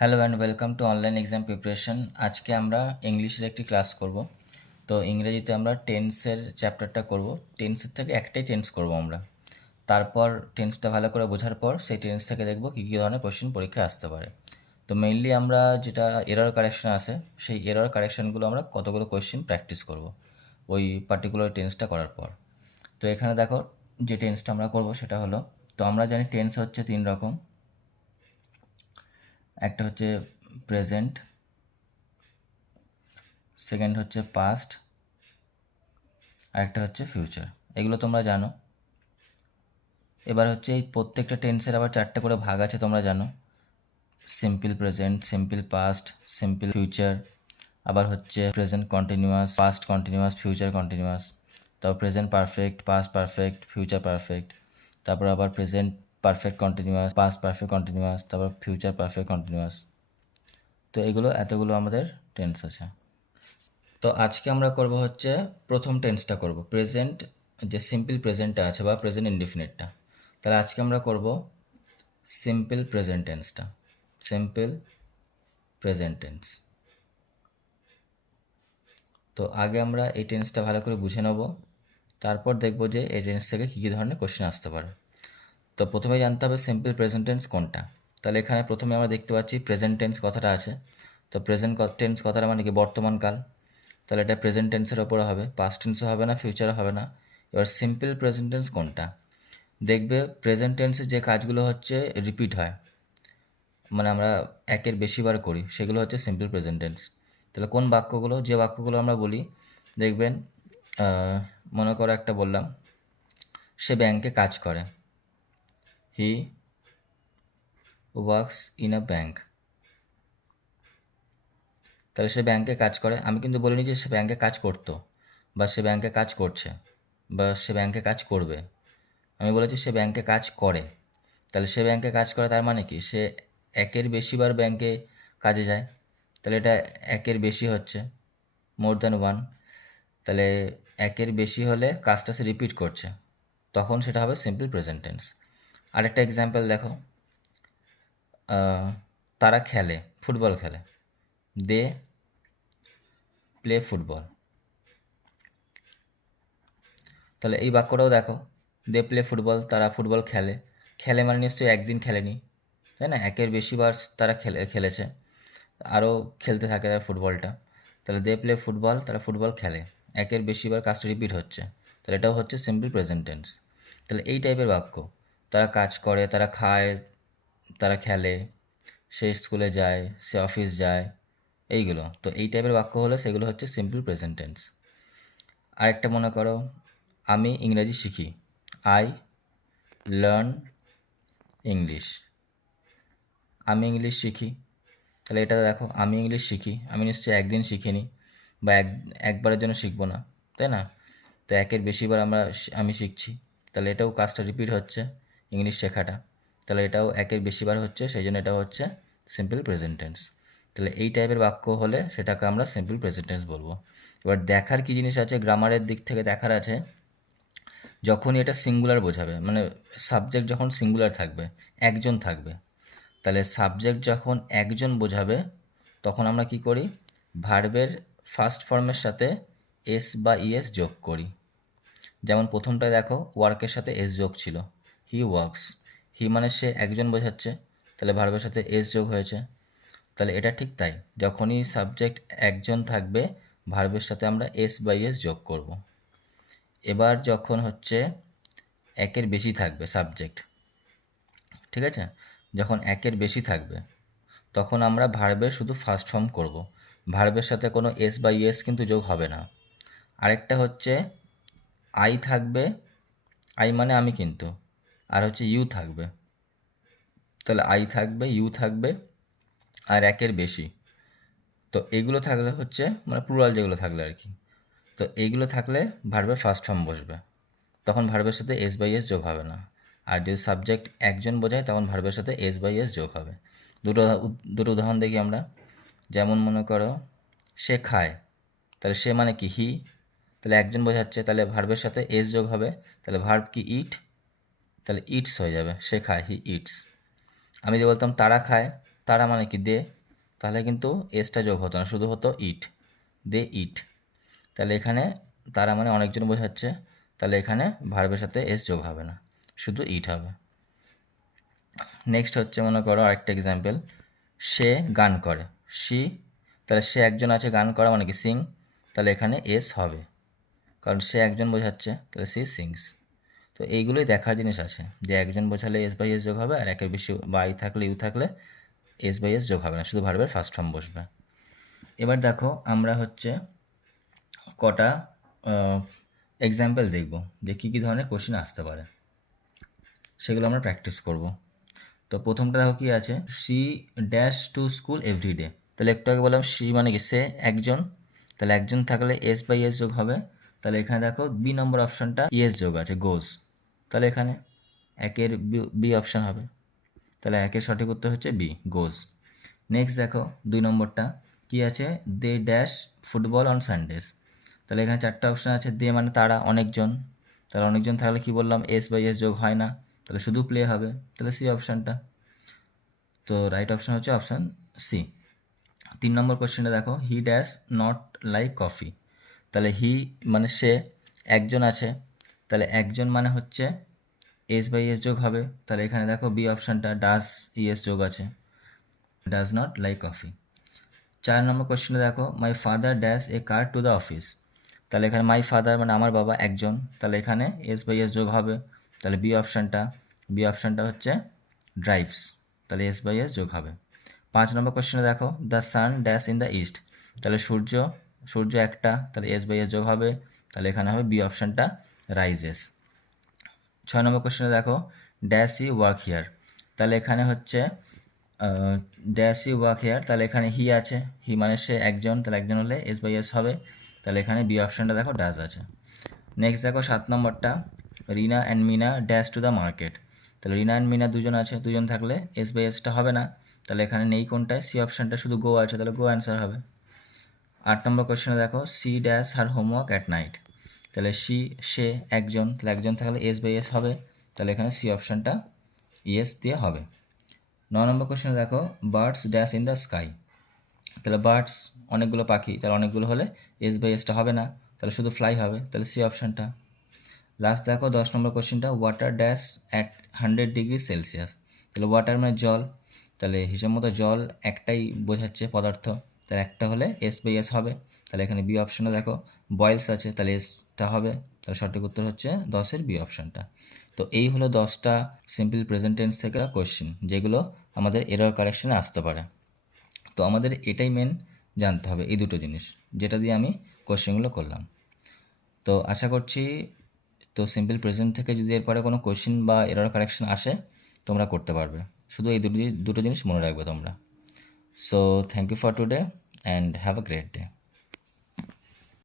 Hello and welcome to online exam preparation. আজকে আমরা ইংলিশের একটি ক্লাস করব। তো ইংরেজিতে আমরা টেন্সের চ্যাপ্টারটা করব। টেন্সের থেকে একটাই টেন্স করব আমরা। তারপর টেন্সটা ভালো করে বোঝার পর সেই টেন্স থেকে দেখব কী কী ধরনের কোশ্চেন পরীক্ষায় আসতে পারে। তো মেইনলি আমরা যেটা এরর কারেকশন আসে, সেই এরর কারেকশনগুলো আমরা কতগুলো কোশ্চেন প্র্যাকটিস করব ওই পার্টিকুলার টেন্সটা করার পর। তো এখানে দেখো যে টেন্সটা আমরা করব সেটা হলো, তো আমরা জানি টেন্স হচ্ছে তিন রকম। একটা হচ্ছে প্রেজেন্ট, সেকেন্ড হচ্ছে পাস্ট, আরেকটা হচ্ছে ফিউচার। এগুলো তোমরা জানো। এবার হচ্ছে এই প্রত্যেকটা টেন্সের আবার চারটে করে ভাগ আছে, তোমরা জানো। Simple present, simple past, simple future, আবার হচ্ছে present continuous, past continuous, future continuous, তারপর present perfect, past perfect, future perfect, তারপর আবার present perfect continuous, past perfect continuous, তারপর ফিউচার পারফেক্ট কন্টিনিউয়াস। তো এগুলো এতগুলো আমাদের টেন্স আছে। তো আজকে আমরা করব হচ্ছে প্রথম টেন্সটা করব, প্রেজেন্ট, যে সিম্পল প্রেজেন্টটা আছে বা প্রেজেন্ট ইনডিফিনিটটা। তাহলে আজকে আমরা করব সিম্পল প্রেজেন্ট টেন্সটা, সিম্পল প্রেজেন্ট টেন্স। তো আগে আমরা এই টেন্সটা ভালো করে বুঝে নেব, তারপর দেখব যে এই টেন্স থেকে কী কী ধরনের কোশ্চেন আসতে পারে। তো প্রথমেই জানতে হবে সিম্পল প্রেজেন্ট টেন্স কোনটা। তাহলে এখানে প্রথমে আমরা দেখতে পাচ্ছি প্রেজেন্ট টেন্স কথাটা আছে। তো প্রেজেন্ট টেন্স কথাটা মানে কি বর্তমান কাল। তাহলে এটা প্রেজেন্ট টেন্সের ওপরে হবে, পাস্ট টেন্সও হবে না, ফিউচারও হবে না। এবার সিম্পল প্রেজেন্ট টেন্স কোনটা, দেখবে প্রেজেন্ট টেন্সে যে কাজগুলো হচ্ছে রিপিট হয়, মানে আমরা একের বেশিবার করি, সেগুলো হচ্ছে সিম্পল প্রেজেন্ট টেন্স। তাহলে কোন বাক্যগুলো, যে বাক্যগুলো আমরা বলি, দেখবেন মনে করো একটা বললাম, সে ব্যাংকে কাজ করে, he works in a bank. তাহলে সে ব্যাংকে কাজ করে, আমি কিন্তু বলিনি যে সে ব্যাংকে কাজ করতো, বা সে ব্যাংকে কাজ করছে, বা সে ব্যাংকে কাজ করবে। আমি বলেছি সে ব্যাংকে কাজ করে। তাহলে সে ব্যাংকে কাজ করে তার মানে কি, সে একের বেশিবার ব্যাংকে কাজে যায়। তাহলে এটা একের বেশি হচ্ছে, মোর দ্যান ওয়ান। তাহলে একের বেশি হলে কাজটা সে রিপিট করছে, তখন সেটা হবে সিম্পল প্রেজেন্ট টেন্স। আরেকটা এক্সাম্পল দেখো, তারা খেলে, ফুটবল খেলে, দে প্লে ফুটবল। তাহলে এই বাক্যটাও দেখো, দে প্লে ফুটবল, তারা ফুটবল খেলে। খেলে মানে নিশ্চয়ই একদিন খেলেনি, তাই না? একের বেশিবার তারা খেলেছে, আরও খেলতে থাকে তারা ফুটবলটা। তাহলে দে প্লে ফুটবল, তারা ফুটবল খেলে, একের বেশিবার কাজটা রিপিট হচ্ছে, তাহলে এটাও হচ্ছে সিম্পল প্রেজেন্ট টেন্স। তাহলে এই টাইপের বাক্য, তারা কাজ করে, তারা খায়, তারা খেলে, সে স্কুলে যায়, সে অফিস যায়, এইগুলো তো এই টাইপের বাক্য হলে সেগুলো হচ্ছে সিম্পল প্রেজেন্ট টেন্স। আরেকটা মনে করো, আমি ইংরেজি শিখি, আই লার্ন ইংলিশ। আমি ইংলিশ শিখি, তাহলে এটা দেখো, আমি ইংলিশ শিখি, আমি নিশ্চয়ই একদিন শিখিনি, বা একবারের জন্য শিখবো না, তাই না? তো একের বেশিবার আমি শিখছি, তাহলে এটাও কাজটা রিপিট হচ্ছে, ইংলিশ শেখাটা। তাহলে এটাও একের বেশিবার হচ্ছে, সেই জন্য এটাও হচ্ছে সিম্পল প্রেজেন্ট টেন্স। তাহলে এই টাইপের বাক্য হলে সেটাকে আমরা সিম্পল প্রেজেন্ট টেন্স বলবো। এবার দেখার কি জিনিস আছে, গ্রামারের দিক থেকে দেখার আছে, যখনই এটা সিঙ্গুলার বোঝাবে, মানে সাবজেক্ট যখন সিঙ্গুলার থাকবে, একজন থাকবে, তাহলে সাবজেক্ট যখন একজন বোঝাবে, তখন আমরা কি করি, ভার্বের ফার্স্ট ফর্মের সাথে এস বা ইএস যোগ করি। যেমন প্রথমটায় দেখো, ওয়ার্কের সাথে এস যোগ ছিল, হি ওয়ার্কস। হি মানে সে একজন বোঝাচ্ছে, তাহলে ভার্বের সাথে এস যোগ হয়েছে। তাহলে এটা ঠিক তাই, যখনই সাবজেক্ট একজন থাকবে, ভার্বের সাথে আমরা এস বা ইএস যোগ করব। এবার যখন হচ্ছে একের বেশি থাকবে সাবজেক্ট, ঠিক আছে, যখন একের বেশি থাকবে, তখন আমরা ভার্বের শুধু ফার্স্ট ফর্ম করব, ভার্বের সাথে কোনো এস বা ইএস কিন্তু যোগ হবে না। আরেকটা হচ্ছে আই থাকবে, আই মানে আমি কিন্তু, আর হচ্ছে ইউ থাকবে। তাহলে আই থাকবে, ইউ থাকবে, আর একের বেশি। তো এগুলো থাকলে হচ্ছে মানে প্লুরাল যেগুলো থাকলে আর কি, তো এইগুলো থাকলে ভার্বের ফার্স্ট ফর্ম বসবে, তখন ভার্বের সাথে এস বাই এস যোগ হবে না। আর যদি সাবজেক্ট একজন বোঝায়, তখন ভার্বের সাথে এস বাই এস যোগ হবে। দুটো দুটো উদাহরণ দেখি আমরা। যেমন মনে করো, সে খায়, তাহলে সে মানে কি, হি, তাহলে একজন বোঝাচ্ছে, তাহলে ভার্বের সাথে এস যোগ হবে, তাহলে ভার্ব কি, ইট, তাহলে ইটস হয়ে যাবে, সে খায়, হি ইটস। আমি যে বলতাম তারা খায়, তারা মানে কি দে, তাহলে কিন্তু এসটা যোগ হতো না, শুধু হতো ইট, দে ইট। তাহলে এখানে তারা মানে অনেকজন বোঝাচ্ছে, তাহলে এখানে ভার্বের সাথে এস যোগ হবে না, শুধু ইট হবে। নেক্সট হচ্ছে মনে করো আরেকটা এক্সাম্পল, সে গান করে, সি, তাহলে সে একজন আছে, গান করা মানে কি সিং, তাহলে এখানে এস হবে, কারণ সে একজন বোঝাচ্ছে, তাহলে সি সিংস। তো এইগুলোই দেখার জিনিস আছে, যে একজন বোঝালে এস বাই এস যোগ হবে, আর একের বেশি বাই থাকলে ইউ থাকলে এস বাই এস যোগ হবে না, শুধু ভার্বের ফার্স্ট ফর্ম বসবে। এবার দেখো আমরা হচ্ছে কটা এক্সাম্পল দেখব যে কী কী ধরনের কোশ্চেন আসতে পারে, সেগুলো আমরা প্র্যাকটিস করব। তো প্রথমটা দেখো কি আছে, she dash to school everyday, তাহলে একটু আগে বললাম সি মানে কি সে একজন, তাহলে একজন থাকলে এস বাই এস যোগ হবে, তাহলে এখানে দেখো বি নম্বর অপশানটা ইএস যোগ আছে গোজ, তাহলে এখানে একের বি অপশান হবে, তাহলে একের সঠিক উত্তর হচ্ছে বি গোজ। নেক্সট দেখো 2 নম্বরটা কি আছে, they dash football on Sundays, তাহলে এখানে 4টা অপশান আছে, দে মানে তারা অনেকজন, তাহলে অনেকজন থাকলে কি বললাম এস বাই এস যোগ হয় না, তাহলে শুধু প্লে হবে, তাহলে সি অপশানটা। তো রাইট অপশান হচ্ছে অপশান সি। 3 নম্বর কোশ্চেনটা দেখো, he dash not like coffee, তাহলে হি মানে সে একজন আছে, তাহলে একজন মানে হচ্ছে এস বাই এস যোগ হবে, তাহলে এখানে দেখো বি অপশানটা ডাজ ইএস যোগ আছে, ডাজ নট লাইক কফি। 4 নম্বর কোশ্চেনে দেখো, my father dash a car to the office, তাহলে এখানে মাই ফাদার মানে আমার বাবা একজন, তাহলে এখানে এস বাই এস যোগ হবে, তাহলে বি অপশানটা হচ্ছে ড্রাইভস, তাহলে এস বাই এস যোগ হবে। 5 নম্বর কোশ্চেনে দেখো, the sun dash in the east, তাহলে সূর্য একটা, তাহলে এস বাই এস যোগ হবে, তাহলে এখানে হবে বি অপশানটা রাইজেস। 6 নম্বর কোশ্চেনে দেখো, ড্যাশ ই ওয়ার্ক হিয়ার, তাহলে এখানে হচ্ছে ড্যাশ ই ওয়ার্ক হেয়ার, তাহলে এখানে হি আছে, হি মানে সে একজন, তাহলে একজন হলে এস বাই এস হবে, তাহলে এখানে বি অপশানটা দেখো ডাজ আছে। নেক্সট দেখো 7 নম্বরটা, Rina and Mina dash to the market, তাহলে রিনা অ্যান্ড মিনা দুজন আছে, দুজন থাকলে এস বাই এসটা হবে না, তাহলে এখানে নেই কোনটায়, সি অপশানটা শুধু গো আছে, তাহলে গো অ্যান্সার হবে। 8 নম্বর কোশ্চেনে দেখো, she dash her homework at night, তাহলে সে একজন, তাহলে একজন থাকলে এস বাই এস হবে, তাহলে এখানে সি অপশানটা ইএস দিয়ে হবে। 9 নম্বর কোশ্চেনে দেখো, birds dash in the sky, তাহলে বার্ডস অনেকগুলো পাখি, তাহলে অনেকগুলো হলে এস বাই এসটা হবে না, তাহলে শুধু ফ্লাই হবে, তাহলে সি অপশানটা। লাস্ট দেখো 10 নম্বর কোশ্চেনটা, ওয়াটার ড্যাশ অ্যাট 100°C, তাহলে ওয়াটার মানে জল, তাহলে হিসাব মতো জল একটাই বোঝাচ্ছে পদার্থ, তাহলে একটা হলে এস বাই এস হবে, তাহলে এখানে বি অপশানে দেখো বয়েলস আছে, তাহলে এসটা হবে, তাহলে সঠিক উত্তর হচ্ছে 10-এর বি অপশানটা। তো এই হলো 10টা সিম্পল প্রেজেন্ট টেন্স থেকে কোশ্চেন, যেগুলো আমাদের এরর কারেকশনে আসতে পারে। তো আমাদের এটাই মেন জানতে হবে, এই দুটো জিনিস যেটা দিয়ে আমি কোশ্চেনগুলো করলাম। তো আশা করছি তো সিম্পল প্রেজেন্ট থেকে যদি এরপরে কোনো কোশ্চেন বা এরর কারেকশন আসে তোমরা করতে পারবে, শুধু এই দুটো জিনিস মনে রাখবে তোমরা। So thank you for today and have a great day.